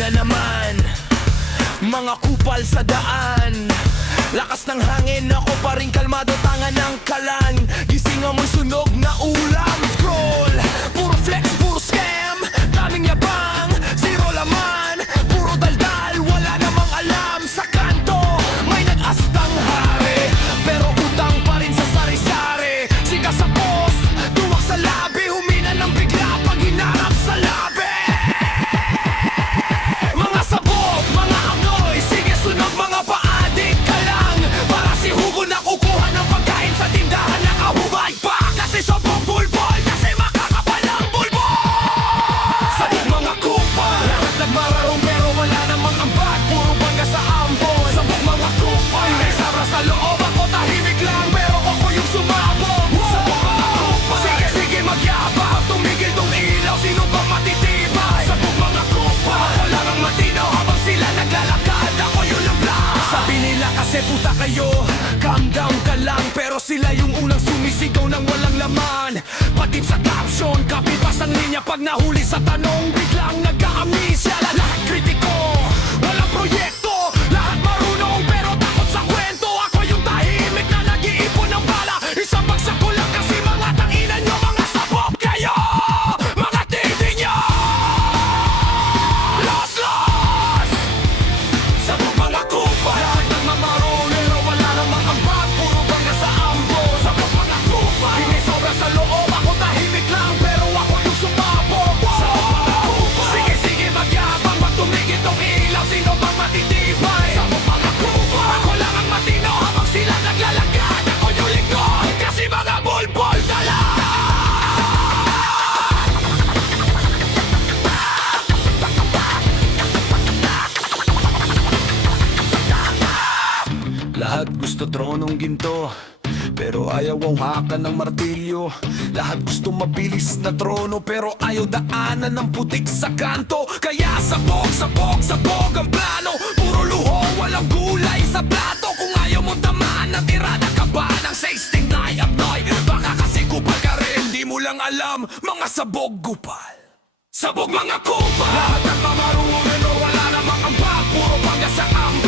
na naman, mga kupal sa daan. Lakas ng hangin, ako pa rin kalmado, tanga ng kalan. Gising amoy sunog na ulam. Scroll, puro flex, puro scam. Daming yabang, zero laman. Puro daldal, wala namang alam. Sa kanto, may nag-astang hari, pero utang pa rin sa sari-sari. Siga sa boss, tuwak sa labi. Humina ng bigla pag hinarap sa labi. Mga sabog, mga amoy, sige sunog mga paadik ka lang. Para si Hugo na kukuha ng pagkain sa tindahan. Nakahubay pa kasi sobrang bulbol, kasi makakapal ang bulbol. Sabog mga kupal, lahat nagmararong pero wala namang ambag. Puro bangga sa ambon. Sabog mga kupal, may sabra sa loob. Ako tahimik lang pero ako yung sumabog. Sabog mga kupal, sige sige magyabang. Tumigil tong ilaw, sino bang matitibay? Sabog mga kupal, ako lang ang matinaw habang sila naglalakad. Ako yung lang. Sabi nila kasi puta kayo, calm down ka lang. Pero sila yung unang sumisigaw ng walang laman. Patip sa caption, copy paste ang linya. Pag nahuli sa tanong, biglang nagka-amnesia. Lahat kritiko, walang proyekto. Lahat marunong pero takot sa kwento. Ako yung tahimik na nag-iipon ng bala. Isang bagsak ko lang kasi mga tanginan nyo. Mga sabog kayo, mga titi nyo. Lost, lost. Sabog mga kupal, lahat nagmamarong pero wala namang ambag. Puro bangga sa ambon. Sabog mga kupal, hindi sobra sa loob. Ako tahimik lang pero ako yung sumabog. Sabog mga kupal, sige sige magyabang. Pag tumigil tong ilaw, sino bang matitibay? Sabog mga kupal, ako lang ang matino habang sila naglalakad. Ako yung lingkod kasi mga bulbol dala. Lahat gusto tronong ginto, pero ayaw ang hakan ng martilyo. Lahat gusto mabilis na trono, pero ayaw daanan ng putik sa kanto. Kaya sabog, sabog, sabog ang plano. Puro luho, walang gulay sa plato. Kung ayaw mo tamaan na tirada ka ba ng 16 na apnoy? Baka kasi kupal ka rin, di mo lang alam. Mga sabog kupal, sabog mga kupal. Lahat ng mamarunong pero wala namang ambag. Puro bangga sa ambag.